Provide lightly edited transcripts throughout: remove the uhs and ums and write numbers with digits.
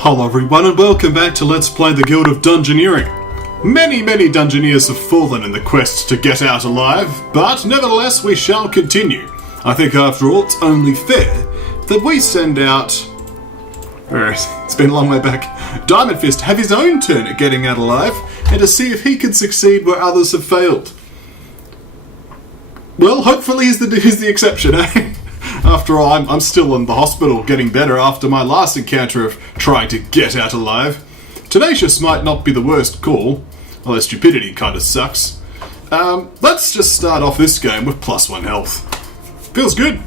Hello everyone and welcome back to Let's Play the Guild of Dungeoneering. Many dungeoneers have fallen in the quest to get out alive, but nevertheless we shall continue. I think after all it's only fair that we send out... it's been a long way back. Diamond Fist to have his own turn at getting out alive and to see if he can succeed where others have failed. Well, hopefully he's the exception, eh? After all, I'm still in the hospital getting better after my last encounter of trying to get out alive. Tenacious might not be the worst call, although stupidity kinda sucks. Let's just start off this game with +1 health. Feels good.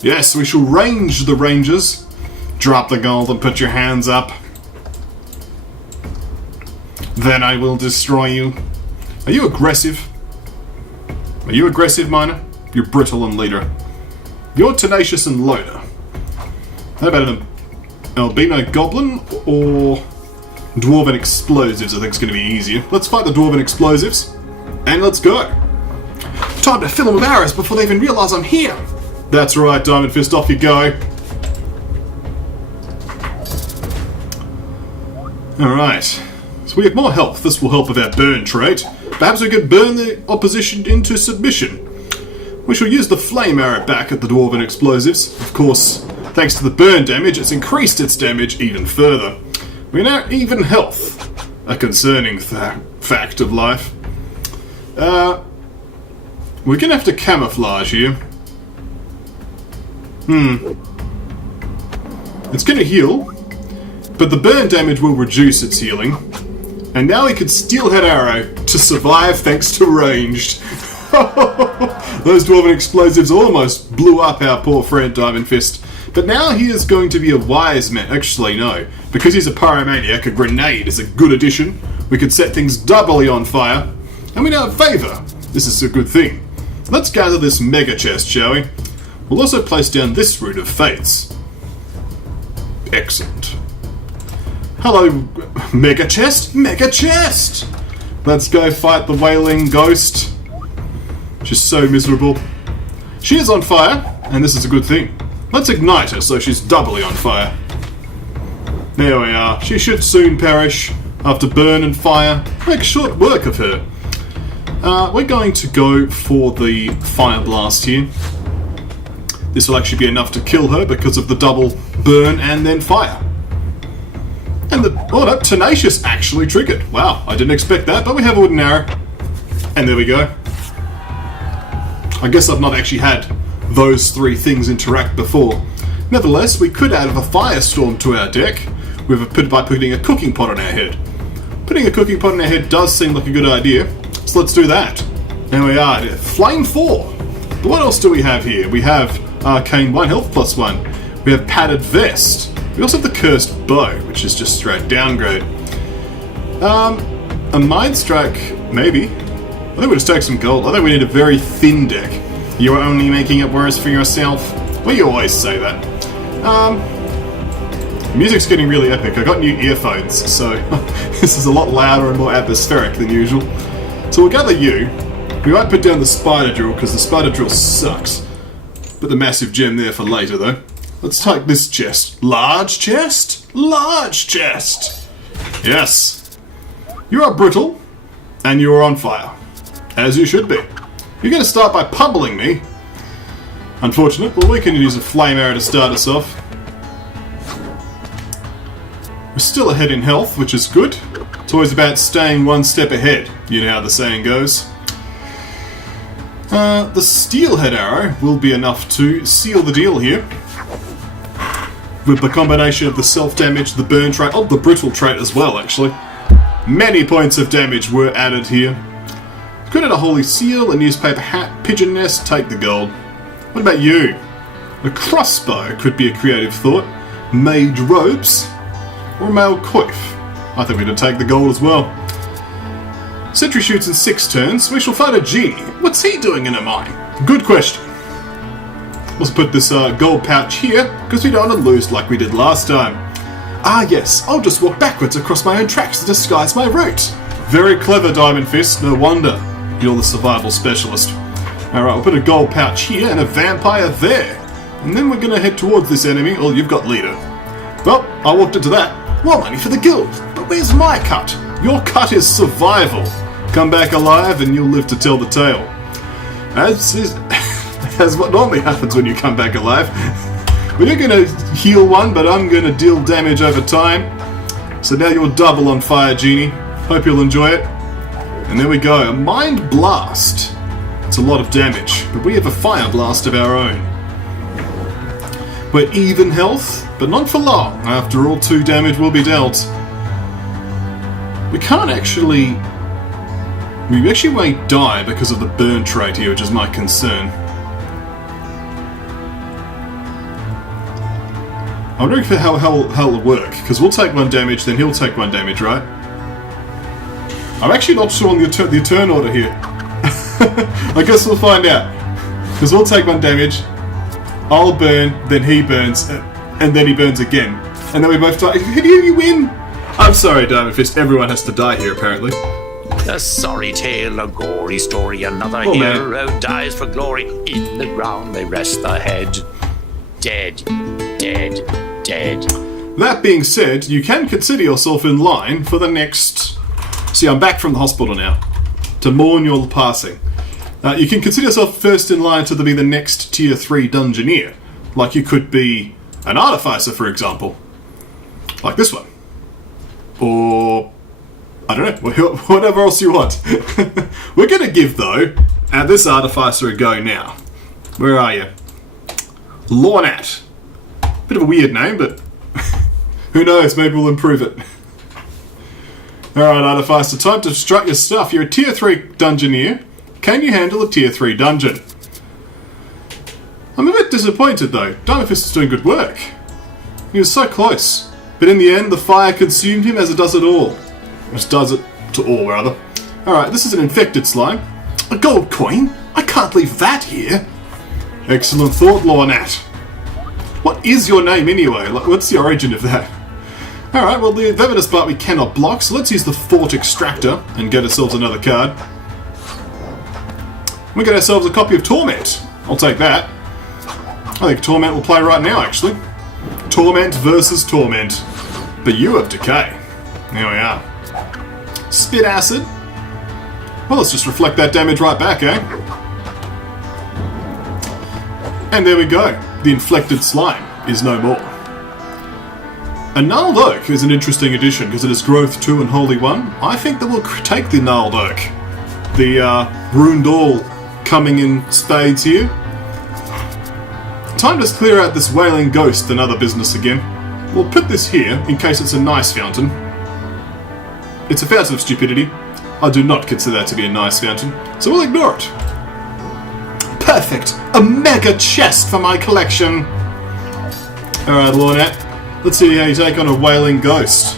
Yes, we shall range the rangers. Drop the gold and put your hands up. Then I will destroy you. Are you aggressive? Are you aggressive, Miner? You're brittle and leader. You're tenacious and loner. How about an albino goblin or dwarven explosives? I think it's going to be easier. Let's fight the dwarven explosives. And let's go. Time to fill them with arrows before they even realise I'm here. That's right, Diamond Fist, off you go. Alright. So we have more health. This will help with our burn trait. Perhaps we could burn the opposition into submission. We shall use the flame arrow back at the dwarven explosives. Of course, thanks to the burn damage, it's increased its damage even further. We're now even health. A concerning fact of life. We're gonna have to camouflage here. It's gonna heal, but the burn damage will reduce its healing. And now we can steelhead arrow to survive thanks to ranged. Those dwarven explosives almost blew up our poor friend Diamond Fist. But now he is going to be a wise man. Actually, no. Because he's a pyromaniac, a grenade is a good addition. We could set things doubly on fire. And we now have favour. This is a good thing. Let's gather this mega chest, shall we? We'll also place down this root of fates. Excellent. Hello, mega chest? Mega chest! Let's go fight the wailing ghost. She's so miserable. She is on fire, and this is a good thing. Let's ignite her so she's doubly on fire. There we are. She should soon perish after burn and fire. Make short work of her. We're going to go for the fire blast here. This will actually be enough to kill her because of the double burn and then fire. And no, tenacious actually triggered. Wow, I didn't expect that, but we have a wooden arrow. And there we go. I guess I've not actually had those three things interact before. Nevertheless, we could add a firestorm to our deck by putting a cooking pot on our head. Putting a cooking pot on our head does seem like a good idea, so let's do that. There we are, Flame 4. But what else do we have here? We have Arcane 1 health +1. We have Padded Vest. We also have the Cursed Bow, which is just straight downgrade. A Mind Strike, maybe. I think we'll just take some gold. I think we need a very thin deck. You are only making it worse for yourself. Well, you always say that. The music's getting really epic. I got new earphones, so this is a lot louder and more atmospheric than usual. So we'll gather you. We might put down the spider drill, because the spider drill sucks. Put the massive gem there for later, though. Let's take this chest. Large chest? Large chest! Yes. You are brittle, and you are on fire. As you should be. You're going to start by pummeling me. Unfortunate, but we can use a flame arrow to start us off. We're still ahead in health, which is good. It's always about staying one step ahead. You know how the saying goes. The steelhead arrow will be enough to seal the deal here. With the combination of the self-damage, the burn trait, the brittle trait as well, actually. Many points of damage were added here. Could add a holy seal, a newspaper hat, pigeon nest, take the gold. What about you? A crossbow could be a creative thought. Mage robes, or a male coif. I think we're going to take the gold as well. Sentry shoots in 6 turns. We shall find a genie. What's he doing in a mine? Good question. Let's put this gold pouch here, because we don't want to lose like we did last time. Ah yes, I'll just walk backwards across my own tracks to disguise my route. Very clever, Diamond Fist, no wonder. You're the survival specialist. Alright, we'll put a gold pouch here and a vampire there. And then we're going to head towards this enemy. Oh, you've got leader. Well, I walked into that. More money for the guild. But where's my cut? Your cut is survival. Come back alive and you'll live to tell the tale. As what normally happens when you come back alive. We're going to heal one, but I'm going to deal damage over time. So now you're double on fire, Genie. Hope you'll enjoy it. And there we go, a Mind Blast. It's a lot of damage, but we have a Fire Blast of our own. We're even health, but not for long. After all, 2 damage will be dealt. We can't actually... We actually won't die because of the burn trait here, which is my concern. I'm wondering how it'll work, because we'll take 1 damage, then he'll take 1 damage, right? I'm actually not sure on the turn order here. I guess we'll find out. Because we'll take 1 damage, I'll burn, then he burns, and then he burns again. And then we both die. You win! I'm sorry, Diamond Fist, everyone has to die here, apparently. A sorry tale, a gory story, another hero dies for glory. In the ground they rest their head. Dead, dead, dead. That being said, you can consider yourself in line for the next... See, I'm back from the hospital now, to mourn your passing. You can consider yourself first in line to be the next Tier 3 Dungeoneer. Like you could be an Artificer, for example. Like this one. Or... I don't know, whatever else you want. We're going to give, though, this Artificer a go now. Where are you? Lornat. Bit of a weird name, but who knows, maybe we'll improve it. Alright, Artificer, time to strut your stuff. You're a Tier 3 Dungeoneer. Can you handle a Tier 3 dungeon? I'm a bit disappointed, though. Diamond Fist is doing good work. He was so close. But in the end, the fire consumed him as it does it all. As does it to all, rather. Alright, this is an infected slime. A gold coin? I can't leave that here. Excellent thought, Lornat. What is your name, anyway? Like, what's the origin of that? Alright, well, the venomous part we cannot block, so let's use the Thought Extractor and get ourselves another card. We get ourselves a copy of Torment. I'll take that. I think Torment will play right now, actually. Torment versus Torment. But you have Decay. There we are. Spit Acid. Well, let's just reflect that damage right back, eh? And there we go. The Inflected Slime is no more. A Gnarled Oak is an interesting addition because it is Growth 2 and Holy 1. I think that we'll take the Gnarled Oak. The Ruined All coming in spades here. Time to clear out this Wailing Ghost and other business again. We'll put this here in case it's a nice fountain. It's a fountain of stupidity. I do not consider that to be a nice fountain, so we'll ignore it. Perfect! A mega chest for my collection! Alright, Lornat. Let's see how you take on a Wailing Ghost.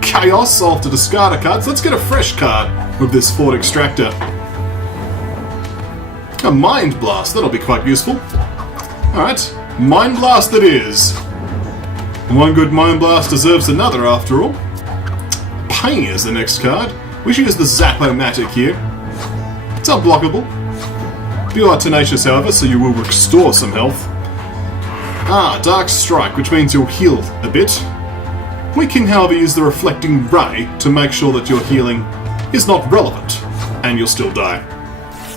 Chaos, I'll have to discard a card, so let's get a fresh card with this Thought Extractor. A Mind Blast, that'll be quite useful. Alright, Mind Blast it is. One good Mind Blast deserves another, after all. Pain is the next card. We should use the Zap-O-Matic here. It's unblockable. You are tenacious, however, so you will restore some health. Dark Strike, which means you'll heal a bit. We can, however, use the Reflecting Ray to make sure that your healing is not relevant, and you'll still die.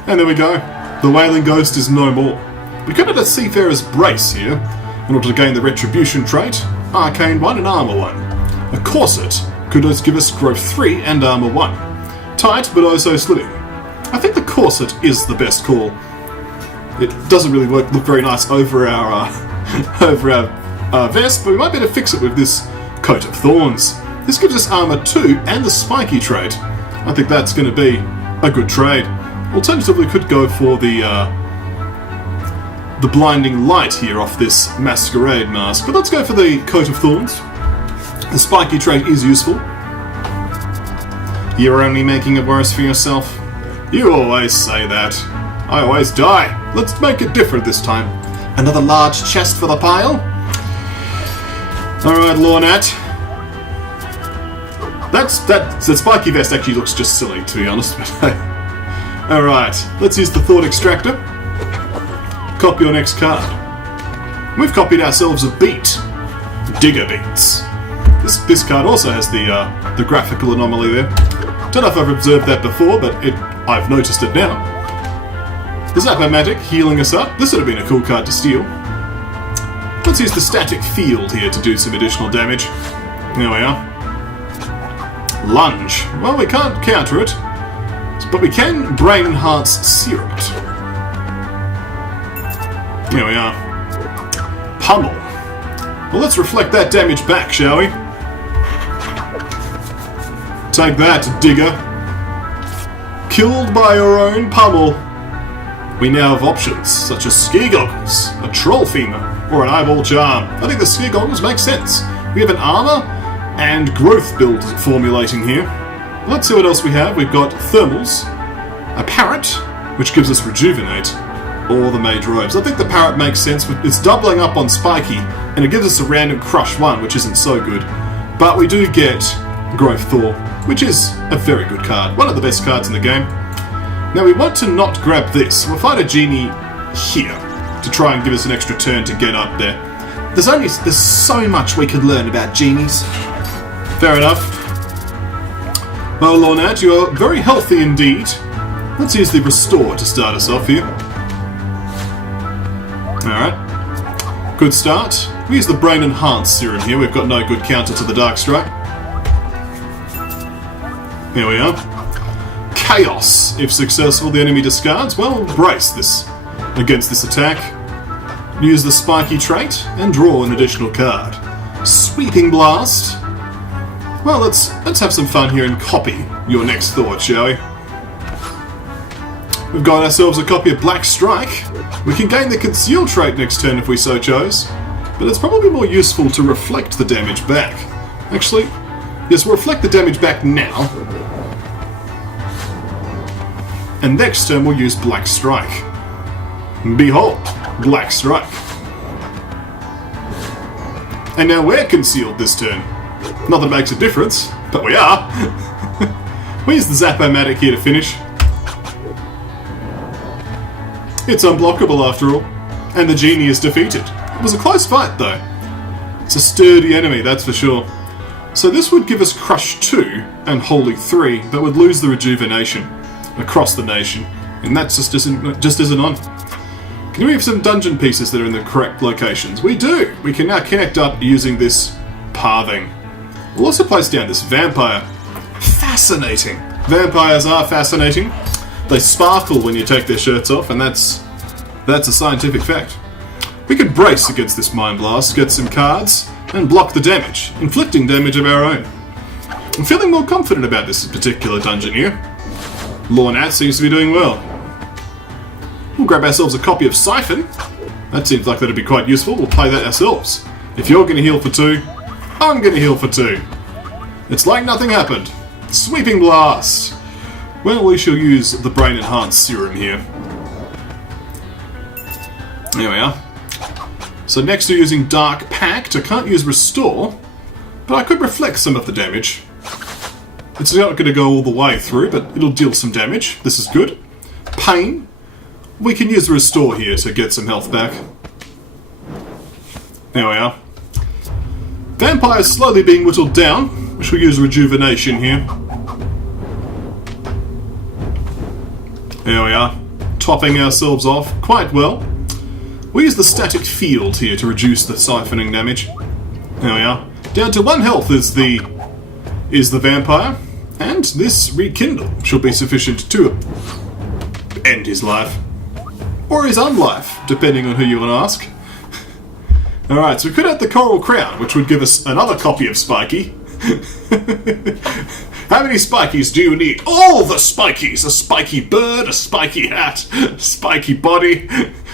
And there we go. The Wailing Ghost is no more. We could have a Seafarer's Brace here, in order to gain the Retribution trait, Arcane 1 and Armor 1. A Corset could give us Growth 3 and Armor 1. Tight, but also slimming. I think the Corset is the best call. It doesn't really look very nice over our vest, but we might be able to fix it with this Coat of Thorns. This gives us Armor 2 and the Spiky trait. I think that's going to be a good trade. Alternatively, we could go for the Blinding Light here off this Masquerade mask, but let's go for the Coat of Thorns. The Spiky trait is useful. You're only making it worse for yourself. You always say that. I always die. Let's make it different this time. Another large chest for the pile. Alright, Lornat. The spiky vest actually looks just silly, to be honest. Alright, let's use the Thought Extractor. Copy your next card. We've copied ourselves a Beat. Digger Beats. This card also has the graphical anomaly there. Don't know if I've observed that before, but I've noticed it now. The Zap-O-Matic healing us up. This would have been a cool card to steal. Let's use the static field here to do some additional damage. There we are. Lunge. Well, we can't counter it, but we can Brain Enhance Serum it. There we are. Pummel. Well, let's reflect that damage back, shall we? Take that, Digger. Killed by your own pummel. We now have options, such as ski goggles, a troll femur, or an eyeball charm. I think the ski goggles make sense. We have an armor and growth build formulating here. Let's see what else we have. We've got thermals, a parrot, which gives us rejuvenate, or the mage robes. I think the parrot makes sense. It's doubling up on spiky, and it gives us a random crush 1, which isn't so good. But we do get growth Thor, which is a very good card. One of the best cards in the game. Now we want to not grab this. We'll find a genie here to try and give us an extra turn to get up there. There's so much we could learn about genies. Fair enough. Well, Lornat, you are very healthy indeed. Let's use the Restore to start us off here. Alright. Good start. We use the Brain Enhance Serum here. We've got no good counter to the Dark Strike. Here we are. Chaos. If successful, the enemy discards. Well, brace this against this attack. Use the Spiky trait and draw an additional card. Sweeping Blast. Well, let's have some fun here and copy your next thought, shall we? We've got ourselves a copy of Black Strike. We can gain the Conceal trait next turn if we so chose, but it's probably more useful to reflect the damage back. Actually, yes, we'll reflect the damage back now. And next turn we'll use Black Strike. Behold, Black Strike. And now we're concealed this turn. Not that it makes a difference, but we are. We use the Zap-O-Matic here to finish. It's unblockable after all, and the genie is defeated. It was a close fight though. It's a sturdy enemy, that's for sure. So this would give us Crush 2 and Holy 3, but would lose the Rejuvenation across the nation, and that just isn't on. Can we have some dungeon pieces that are in the correct locations? We do! We can now connect up using this pathing. We'll also place down this vampire. Fascinating! Vampires are fascinating. They sparkle when you take their shirts off, and that's a scientific fact. We can brace against this Mind Blast, get some cards, and block the damage, inflicting damage of our own. I'm feeling more confident about this particular Dungeoneer. Lornat seems to be doing well. We'll grab ourselves a copy of Siphon. That seems like that'd be quite useful. We'll play that ourselves. If you're going to heal for 2, I'm going to heal for 2. It's like nothing happened. Sweeping Blast. Well, we shall use the Brain Enhance Serum here. There we are. So next we're using Dark Pact. I can't use Restore, but I could reflect some of the damage. It's not going to go all the way through, but it'll deal some damage. This is good. Pain. We can use Restore here to get some health back. There we are. Vampire is slowly being whittled down. We shall use Rejuvenation here. There we are. Topping ourselves off quite well. We use the Static Field here to reduce the siphoning damage. There we are. Down to 1 health is the vampire, and this Rekindle should be sufficient to end his life. Or his unlife, depending on who you want to ask. Alright, so we could have the Coral Crown, which would give us another copy of Spiky. How many spikies do you need? All the spikies! A spiky bird, a spiky hat, a spiky body.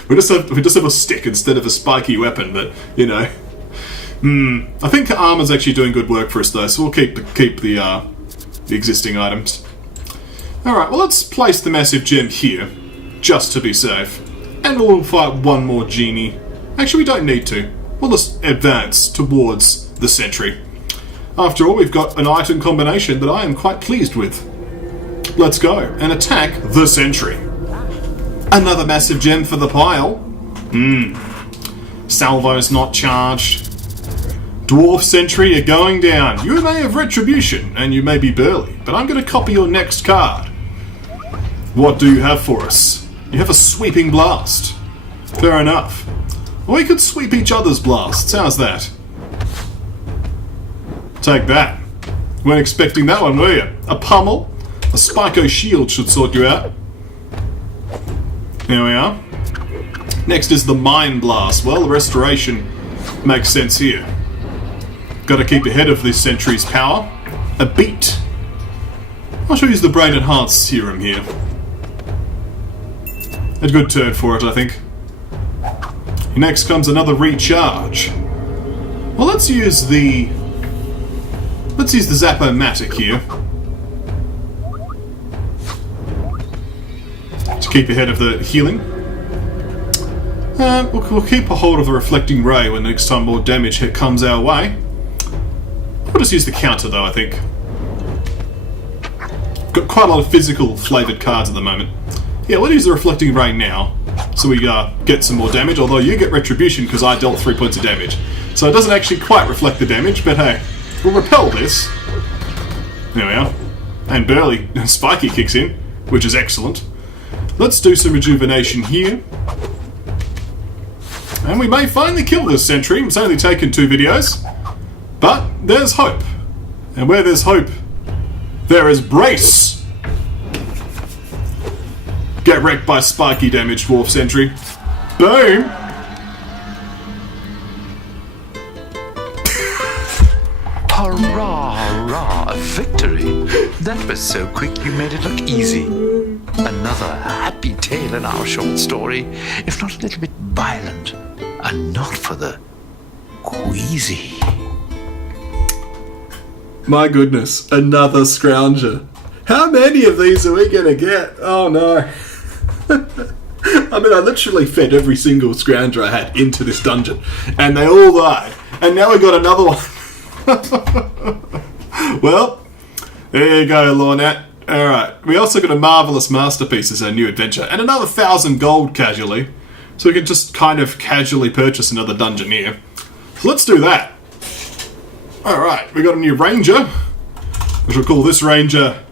We just have a stick instead of a spiky weapon, but, you know. I think armor's actually doing good work for us though, so we'll keep the existing items. Alright, well let's place the massive gem here, just to be safe. And we'll fight one more genie. Actually, we don't need to. We'll just advance towards the sentry. After all, we've got an item combination that I am quite pleased with. Let's go and attack the sentry. Another massive gem for the pile. Salvo's not charged. Dwarf Sentry, you're going down. You may have Retribution, and you may be burly, but I'm going to copy your next card. What do you have for us? You have a Sweeping Blast. Fair enough. Or we could sweep each other's blasts. How's that? Take that. Weren't expecting that one, were you? A Pummel? A Spyco Shield should sort you out. There we are. Next is the Mind Blast. Well, the Restoration makes sense here. Gotta keep ahead of this Sentry's power. A Beat. I shall use the Brain Enhance Serum here. A good turn for it, I think. Next comes another Recharge. Well, let's use the Zap-O-Matic here. To keep ahead of the healing. We'll keep a hold of the Reflecting Ray when next time more damage comes our way. We'll just use the counter though, I think. Got quite a lot of physical flavoured cards at the moment. Yeah, we'll use the Reflecting Ray now, so we get some more damage, although you get Retribution because I dealt 3 points of damage. So it doesn't actually quite reflect the damage, but hey, we'll repel this. There we are. And Burly, Spiky kicks in, which is excellent. Let's do some Rejuvenation here. And we may finally kill this Sentry. It's only taken 2 videos. But there's hope. And where there's hope, there is Brace. Get wrecked by spiky damage, Dwarf Sentry. Boom! Hurrah, hurrah, a victory! That was so quick you made it look easy. Another happy tale in our short story, if not a little bit violent, and not for the queasy. My goodness, another Scrounger. How many of these are we gonna get? Oh no. I mean, I literally fed every single Scrounger I had into this dungeon, and they all died. And now we got another one. Well, there you go, Lornat. Alright, we also got a Marvelous Masterpiece as our new adventure, and another 1,000 gold casually, so we can just kind of casually purchase another Dungeoneer. So let's do that. Alright, we got a new Ranger. We shall call this Ranger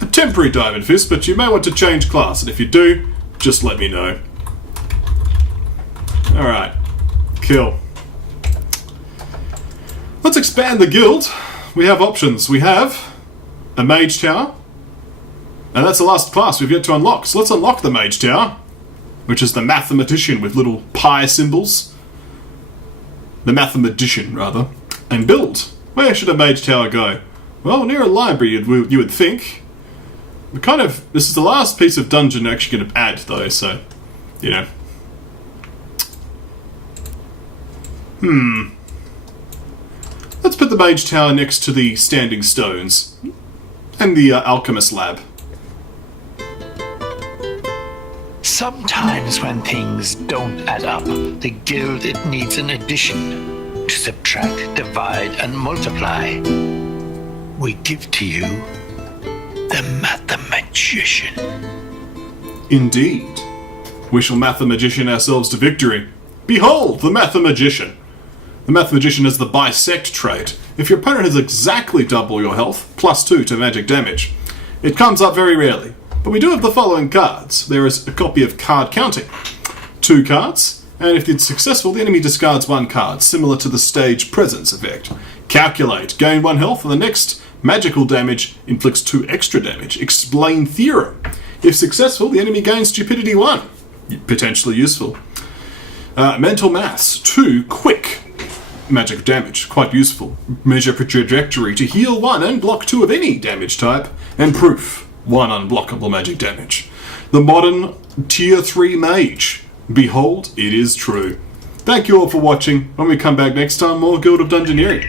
a temporary Diamond Fist, but you may want to change class, and if you do, just let me know. Alright, kill. Let's expand the guild. We have options. We have a Mage Tower, and that's the last class we've yet to unlock. So let's unlock the Mage Tower, which is the Mathematician with little pi symbols. The Mathematician, rather. And build. Where should a Mage Tower go? Well, near a library, you would think. We kind of... This is the last piece of dungeon we're actually going to add, though, so... You know. Let's put the Mage Tower next to the Standing Stones. And the Alchemist Lab. Sometimes when things don't add up, the guild, it needs an addition. To subtract, divide, and multiply. We give to you the Mathematician. Indeed. We shall Mathematician ourselves to victory. Behold, the Mathematician. The Mathematician has the Bisect trait. If your opponent has exactly double your health, +2 to magic damage. It comes up very rarely, but we do have the following cards. There is a copy of Card Counting. 2 cards, and if it's successful, the enemy discards 1 card, similar to the Stage Presence effect. Calculate. Gain 1 health, and the next magical damage inflicts 2 extra damage. Explain Theorem. If successful, the enemy gains Stupidity 1. Potentially useful. Mental Mass. 2 quick magic damage. Quite useful. Measure trajectory to heal 1 and block 2 of any damage type. And Proof. 1 unblockable magic damage. The modern Tier 3 Mage. Behold, it is true. Thank you all for watching. When we come back next time, more Guild of Dungeoneering.